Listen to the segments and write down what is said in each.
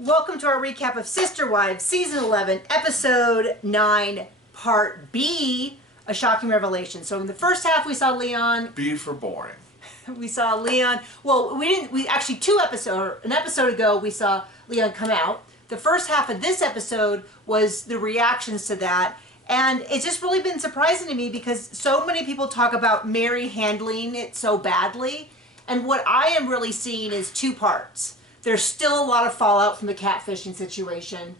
Welcome to our recap of Sister Wives, Season 11, Episode 9, Part B, A Shocking Revelation. So in the first half we saw Leon. B for boring. We saw Leon. Well, we actually an episode ago we saw Leon come out. The first half of this episode was the reactions to that. And it's just really been surprising to me because so many people talk about Mary handling it so badly. And what I am really seeing is two parts. There's still a lot of fallout from the catfishing situation.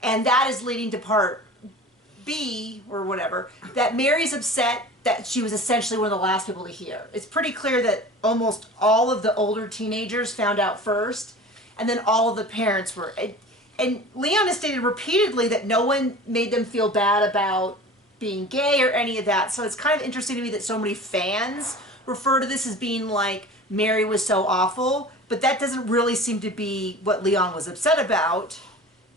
And that is leading to part B, or whatever, that Mary's upset that she was essentially one of the last people to hear. It's pretty clear that almost all of the older teenagers found out first, and then all of the parents were. And Leon has stated repeatedly that no one made them feel bad about being gay or any of that. So it's kind of interesting to me that so many fans refer to this as being like Mary was so awful, but that doesn't really seem to be what Leon was upset about.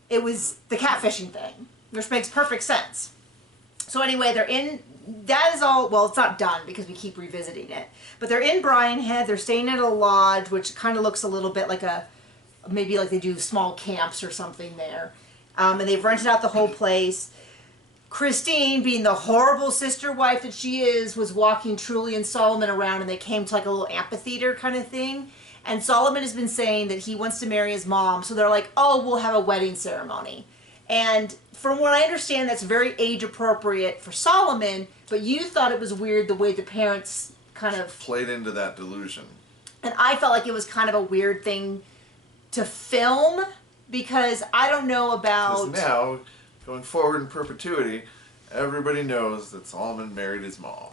It was the catfishing thing, which makes perfect sense. So anyway, they're in, that is all, well, it's not done because we keep revisiting it, but they're in Bryan Head. They're staying at a lodge, which kind of looks a little bit like maybe like they do small camps or something there. And they've rented out the whole place. Christine, being the horrible sister wife that she is, was walking Truly and Solomon around, and they came to like a little amphitheater kind of thing. And Solomon has been saying that he wants to marry his mom, so they're like, oh, we'll have a wedding ceremony. And from what I understand, that's very age appropriate for Solomon, but you thought it was weird the way the parents kind of played into that delusion. And I felt like it was kind of a weird thing to film, because I don't know about... Because now, going forward in perpetuity, everybody knows that Solomon married his mom.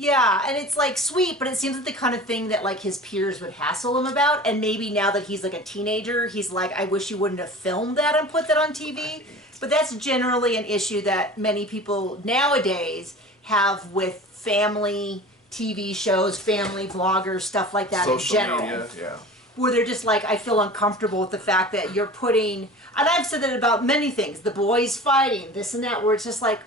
Yeah, and it's like sweet, but it seems like the kind of thing that like his peers would hassle him about, and maybe now that he's like a teenager, he's like, I wish you wouldn't have filmed that and put that on TV. But that's generally an issue that many people nowadays have with family TV shows, family vloggers, stuff like that. Social in general. media, yeah. Where they're just like, I feel uncomfortable with the fact that you're putting, and I've said that about many things, the boys fighting, this and that, where it's just like,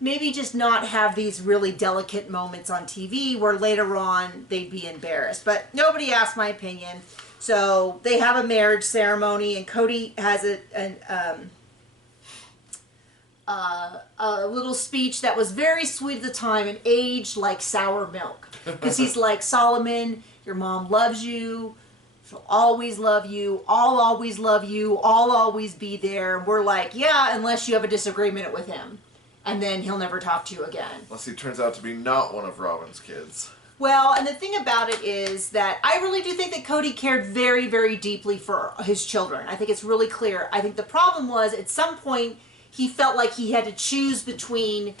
maybe just not have these really delicate moments on TV where later on they'd be embarrassed. But nobody asked my opinion. So they have a marriage ceremony, and Cody has a little speech that was very sweet at the time and aged like sour milk. Because he's like, Solomon, your mom loves you. She'll always love you. I'll always love you. I'll always be there. And we're like, yeah, unless you have a disagreement with him. And then he'll never talk to you again. Unless he turns out to be not one of Robyn's kids. Well, and the thing about it is that I really do think that Cody cared very, very deeply for his children. I think it's really clear. I think the problem was at some point he felt like he had to choose between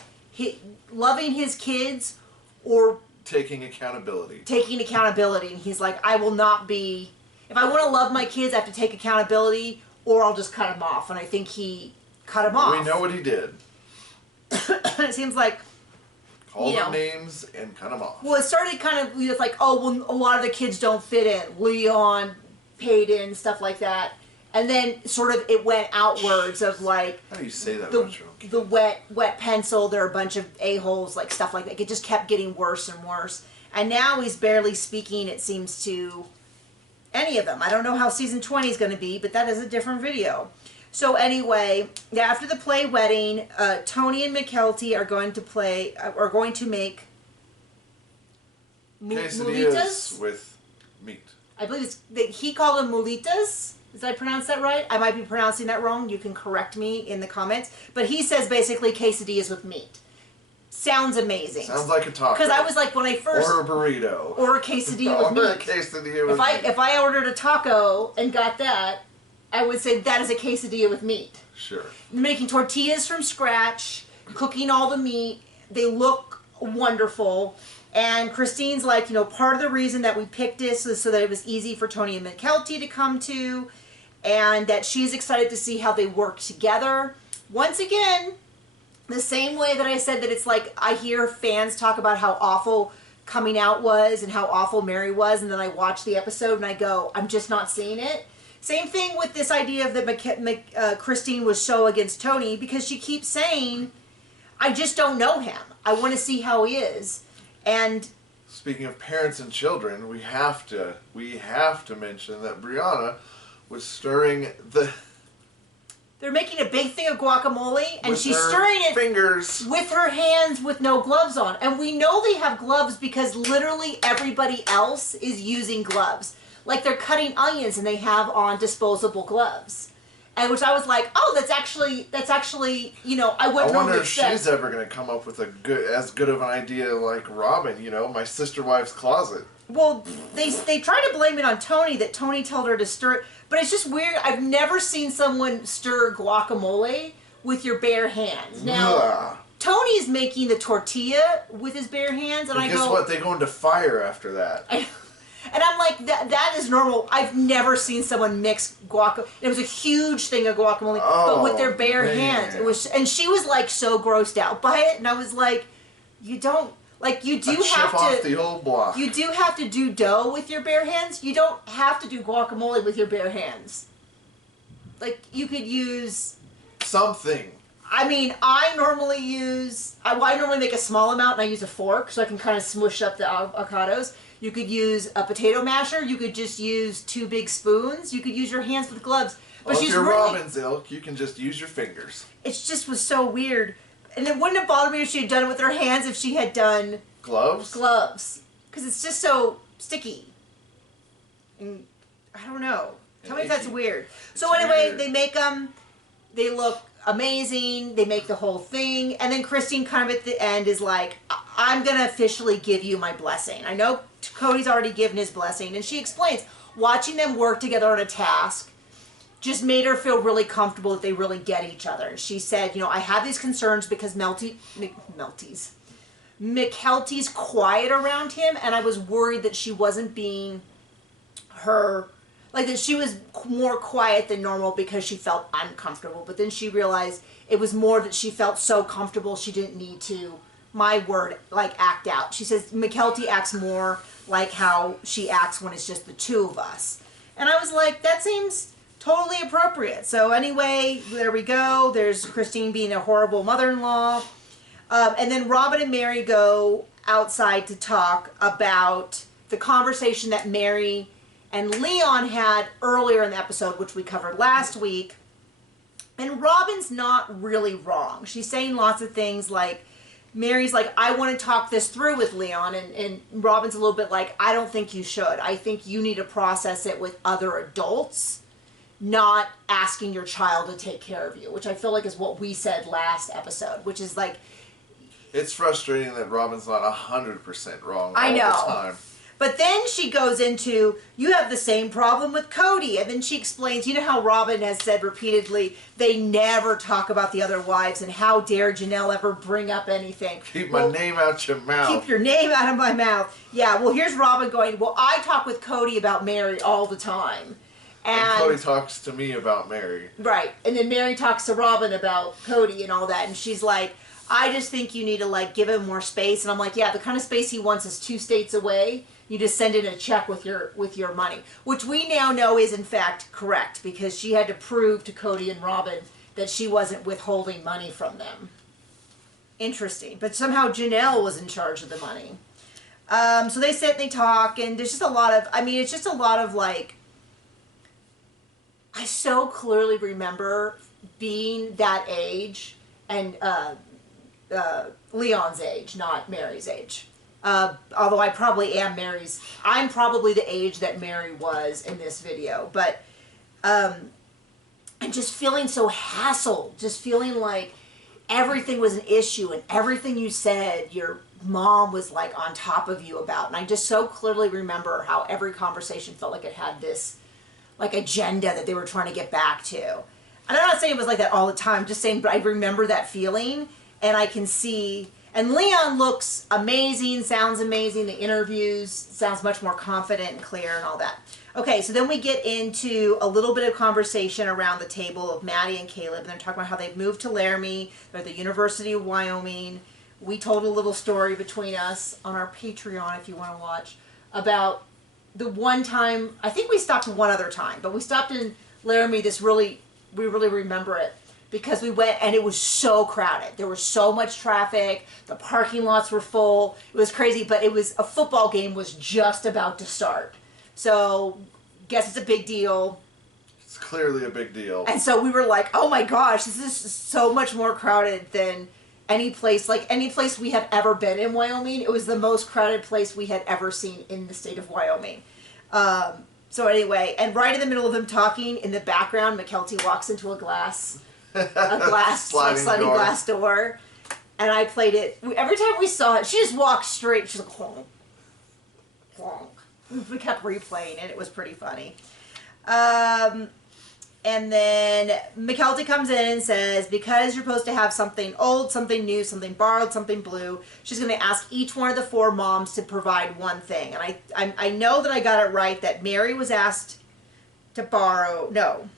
loving his kids or taking accountability. And he's like, I will not be, if I want to love my kids, I have to take accountability, or I'll just cut him off. And I think he cut him off. We know what he did. It seems like call them names and cut them off. Well, it started kind of with like, oh, well, a lot of the kids don't fit in. Leon, Peyton, stuff like that. And then sort of it went outwards of like... How do you say that? The wet pencil, there are a bunch of a-holes, like stuff like that. It just kept getting worse and worse. And now he's barely speaking, it seems, to any of them. I don't know how season 20 is going to be, but that is a different video. So anyway, after the play wedding, Tony and Mykelti are going to make quesadillas with meat. I believe he called them mulitas. Did I pronounce that right? I might be pronouncing that wrong. You can correct me in the comments. But he says basically quesadillas with meat. Sounds amazing. Sounds like a taco. Because I was like, when I first... Or a burrito. Or a quesadilla with meat. Or a quesadilla with meat. If I ordered a taco and got that, I would say that is a quesadilla with meat. Sure. Making tortillas from scratch, cooking all the meat. They look wonderful. And Christine's like, you know, part of the reason that we picked this is so that it was easy for Tony and Mykelti to come to, and that she's excited to see how they work together. Once again, the same way that I said that it's like I hear fans talk about how awful coming out was and how awful Mary was, and then I watch the episode and I go, I'm just not seeing it. Same thing with this idea of that Christine was so against Tony, because she keeps saying, I just don't know him. I want to see how he is. And speaking of parents and children, we have to mention that Brianna was stirring the... They're making a big thing of guacamole, and with she's her stirring it fingers. with her hands with no gloves on. And we know they have gloves because literally everybody else is using gloves. Like they're cutting onions and they have on disposable gloves. And which I was like, oh, that's actually, you know, I wouldn't I wonder normally if expect. she's ever going to come up with as good of an idea like Robyn, you know, my sister wife's closet. Well, they try to blame it on Tony, that Tony told her to stir it. But it's just weird. I've never seen someone stir guacamole with your bare hands. Now, Ugh. Tony's making the tortilla with his bare hands, and And I guess go... what? They go into fire after that. And I'm like, that is normal. I've never seen someone mix guacamole. It was a huge thing of guacamole, but with their bare hands. It was, and she was like so grossed out by it, and I was like, you don't, like, you do have off to, the whole block. you do have to do dough with your bare hands. You don't have to do guacamole with your bare hands. Like, you could use something. I mean, I normally make a small amount, and I use a fork so I can kind of smush up the avocados. You could use a potato masher. You could just use 2 big spoons. You could use your hands with gloves. But Well, she's if you're really, Robyn's ilk, you can just use your fingers. it just was so weird. And it wouldn't have bothered me if she had done it with her hands if she had done Gloves? gloves. Because it's just so sticky. And I don't know. Tell me if that's weird. So anyway, weird. they make them. They look amazing. They make the whole thing. And then Christine kind of at the end is like, I'm going to officially give you my blessing. I know Cody's already given his blessing. And she explains, watching them work together on a task just made her feel really comfortable that they really get each other. She said, you know, I have these concerns because Mykelti's quiet around him, and I was worried that she wasn't being her, like that she was more quiet than normal because she felt uncomfortable. But then she realized it was more that she felt so comfortable she didn't need to, my word, like act out. She says Mykelti acts more like how she acts when it's just the two of us. And I was like, that seems totally appropriate. So anyway, there we go. There's Christine being a horrible mother-in-law. And then Robyn and Mary go outside to talk about the conversation that Mary and Leon had earlier in the episode, which we covered last week. And Robyn's not really wrong. She's saying lots of things like, Mary's like, I want to talk this through with Leon. And Robyn's a little bit like, I don't think you should. I think you need to process it with other adults, not asking your child to take care of you, which I feel like is what we said last episode, which is like... It's frustrating that Robyn's not 100% wrong I know. all the time. But then she goes into, you have the same problem with Cody. And then she explains, you know how Robyn has said repeatedly, they never talk about the other wives, and how dare Janelle ever bring up anything. Keep my name out your mouth. Keep your name out of my mouth. Yeah, well, here's Robyn going, well, I talk with Cody about Mary all the time. And Cody talks to me about Mary. Right. And then Mary talks to Robyn about Cody and all that. And she's like, I just think you need to, like, give him more space. And I'm like, yeah, the kind of space he wants is 2 states away. You just send in a check with your money. Which we now know is, in fact, correct. Because she had to prove to Cody and Robyn that she wasn't withholding money from them. Interesting. But somehow Janelle was in charge of the money. So they sit and they talk. And there's just a lot of, I mean, it's just a lot of, like... I so clearly remember being that age, and Leon's age, not Mary's age. Although I probably am I'm probably the age that Mary was in this video. But, and just feeling so hassled, just feeling like everything was an issue, and everything you said, your mom was like on top of you about. And I just so clearly remember how every conversation felt like it had this like agenda that they were trying to get back to. And I'm not saying it was like that all the time, just saying, but I remember that feeling, and I can see, and Leon looks amazing, sounds amazing, the interviews, sounds much more confident and clear and all that. Okay, so then we get into a little bit of conversation around the table of Maddie and Caleb, and they're talking about how they've moved to Laramie, they're at the University of Wyoming. We told a little story between us on our Patreon, if you want to watch, about the one time, I think we stopped one other time, but we stopped in Laramie, we really remember it, because we went and it was so crowded. There was so much traffic, the parking lots were full, it was crazy, but it was, a football game was just about to start. So, guess it's a big deal. It's clearly a big deal. And so we were like, oh my gosh, this is so much more crowded than any place we have ever been in Wyoming. It was the most crowded place we had ever seen in the state of Wyoming. So anyway, and right in the middle of them talking, in the background, Mykelti walks into a sliding glass door. And I played it. Every time we saw it, she just walked straight. She's like, clonk, clonk. We kept replaying it. It was pretty funny. And then Mykelti comes in and says, because you're supposed to have something old, something new, something borrowed, something blue, she's going to ask each one of the 4 moms to provide one thing. And I know that I got it right, that Mary was asked to borrow. No,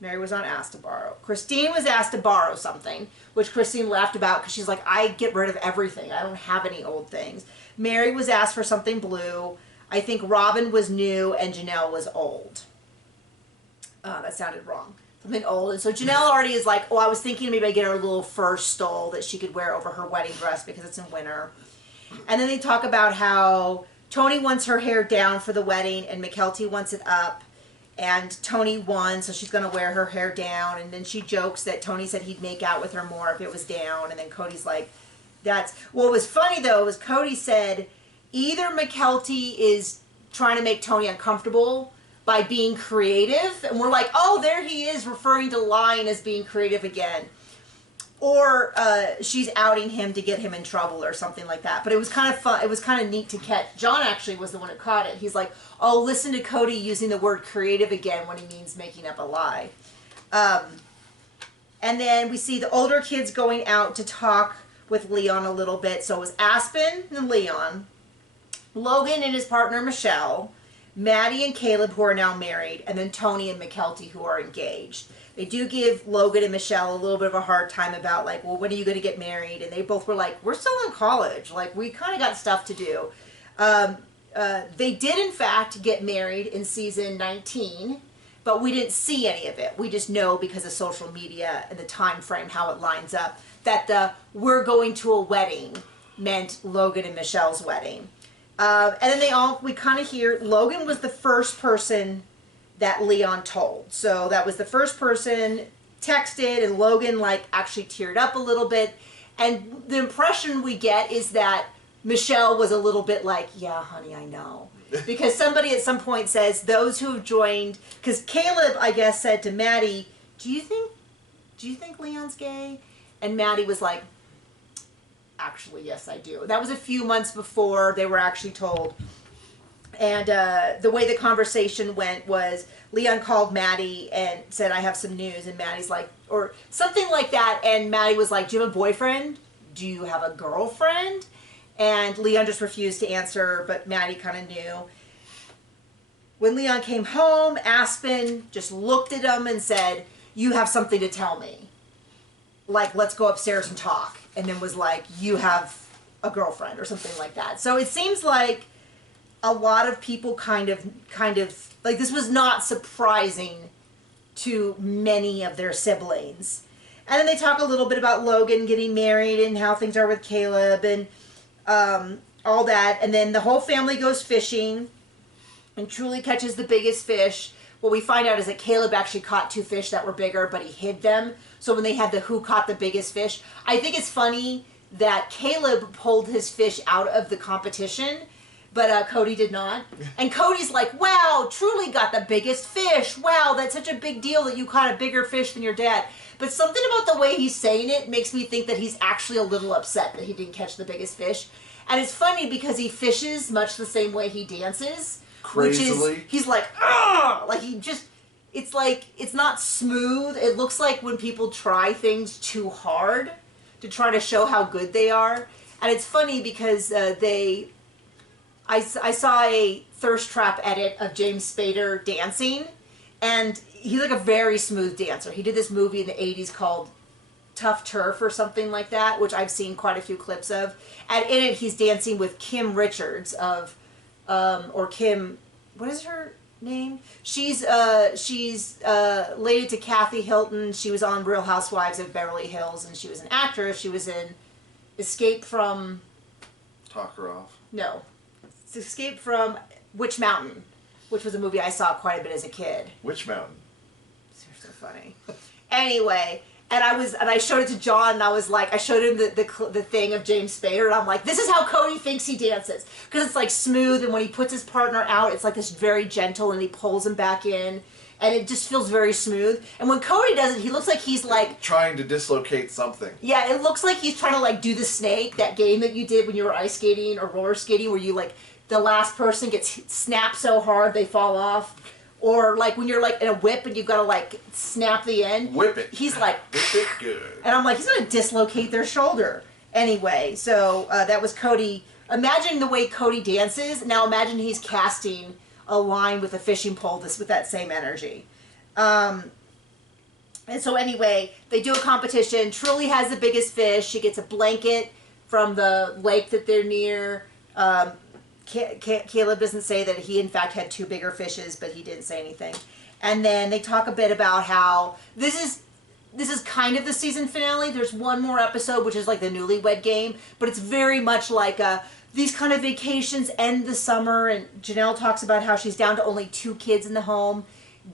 Mary was not asked to borrow. Christine was asked to borrow something, which Christine laughed about because she's like, I get rid of everything. I don't have any old things. Mary was asked for something blue. I think Robyn was new and Janelle was old. That sounded wrong. Something old. And so Janelle already is like, oh, I was thinking maybe I get her a little fur stole that she could wear over her wedding dress because it's in winter. And then they talk about how Tony wants her hair down for the wedding and Mykelti wants it up. And Tony won, so she's going to wear her hair down. And then she jokes that Tony said he'd make out with her more if it was down. And then Cody's like, that's... What was funny, though, was Cody said either Mykelti is trying to make Tony uncomfortable by being creative, and we're like, oh, there he is referring to lying as being creative again, or she's outing him to get him in trouble or something like that. But it was kind of fun. It was kind of neat to catch. John actually was the one who caught it. He's like, oh, listen to Cody using the word creative again when he means making up a lie. And then we see the older kids going out to talk with Leon a little bit. So it was Aspen and Leon, Logan and his partner Michelle, Maddie and Caleb, who are now married, and then Tony and Mykelti, who are engaged. They do give Logan and Michelle a little bit of a hard time about, like, well, when are you going to get married? And they both were like, we're still in college. Like, we kind of got stuff to do. They did, in fact, get married in season 19, but we didn't see any of it. We just know because of social media and the time frame, how it lines up, that the we're going to a wedding meant Logan and Michelle's wedding. And then we kind of hear, Logan was the first person that Leon told. So that was the first person texted, and Logan, like, actually teared up a little bit. And the impression we get is that Michelle was a little bit like, yeah, honey, I know. Because somebody at some point says, those who have joined, because Caleb, I guess, said to Maddie, do you think Leon's gay? And Maddie was like, actually, yes, I do. That was a few months before they were actually told. And the way the conversation went was Leon called Maddie and said, I have some news. And Maddie's like, or something like that. And Maddie was like, do you have a boyfriend? Do you have a girlfriend? And Leon just refused to answer, but Maddie kind of knew. When Leon came home, Aspen just looked at him and said, you have something to tell me. Like, let's go upstairs and talk. And then was like, you have a girlfriend or something like that. So it seems like a lot of people kind of, like, this was not surprising to many of their siblings. And then they talk a little bit about Logan getting married and how things are with Caleb and all that. And then the whole family goes fishing and Truly catches the biggest fish. What we find out is that Caleb actually caught 2 fish that were bigger, but he hid them. So when they had the who caught the biggest fish, I think it's funny that Caleb pulled his fish out of the competition, but Cody did not. And Cody's like, wow, Truly got the biggest fish. Wow, that's such a big deal that you caught a bigger fish than your dad. But something about the way he's saying it makes me think that he's actually a little upset that he didn't catch the biggest fish. And it's funny because he fishes much the same way he dances. Crazily. Which is, he's like, ah! Like, he just, it's like, it's not smooth. It looks like when people try things too hard to try to show how good they are. And it's funny because I saw a Thirst Trap edit of James Spader dancing, and he's like a very smooth dancer. He did this movie in the 80s called Tough Turf or something like that, which I've seen quite a few clips of. And in it, he's dancing with Kim Richards of, or Kim, what is her name? She's related to Kathy Hilton. She was on Real Housewives of Beverly Hills, and she was an actress. She was in Escape from... Talk her off. No. Escape from Witch Mountain, which was a movie I saw quite a bit as a kid. Witch Mountain. You're so funny. Anyway, and I showed it to John, and I was like, I showed him the thing of James Spader, and I'm like, this is how Cody thinks he dances, because it's like smooth, and when he puts his partner out, it's like this very gentle, and he pulls him back in, and it just feels very smooth. And when Cody does it, he looks like he's like trying to dislocate something. Yeah, it looks like he's trying to like do the snake, that game that you did when you were ice skating or roller skating, where you like the last person gets snapped so hard they fall off. Or like when you're like in a whip and you've got to like snap the end. Whip it. He's like, whip it good. And I'm like, he's going to dislocate their shoulder. Anyway, so that was Cody. Imagine the way Cody dances. Now imagine he's casting a line with a fishing pole with that same energy. And so anyway, they do a competition. Truly has the biggest fish. She gets a blanket from the lake that they're near. Caleb doesn't say that he in fact had 2 bigger fishes, but he didn't say anything. And then they talk a bit about how this is kind of the season finale. There's one more episode, which is like the newlywed game, but it's very much like these kind of vacations end the summer, and Janelle talks about how she's down to only 2 kids in the home,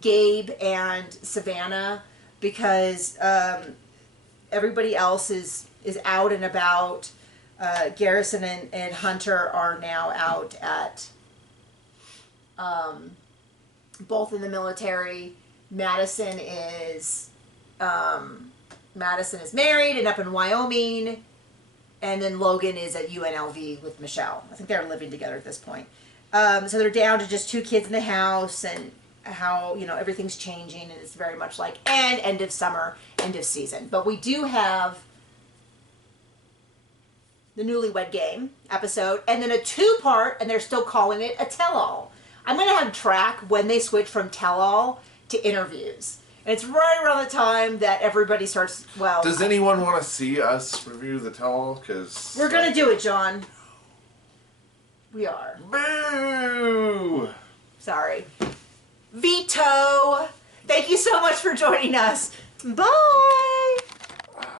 Gabe and Savannah, because everybody else is out and about. Garrison and Hunter are now out at both in the military. Madison is married and up in Wyoming, and then Logan is at UNLV with Michelle. I think they're living together at this point. So they're down to just 2 kids in the house, and how everything's changing, and it's very much like end of summer, end of season. But we do have the newlywed game episode, and then a 2-part, and they're still calling it a tell-all. I'm going to have track when they switch from tell-all to interviews. And it's right around the time that everybody starts, well... Does anyone want to see us review the tell-all? Because we're going to do it, John. We are. Boo! Sorry. Veto! Thank you so much for joining us. Bye!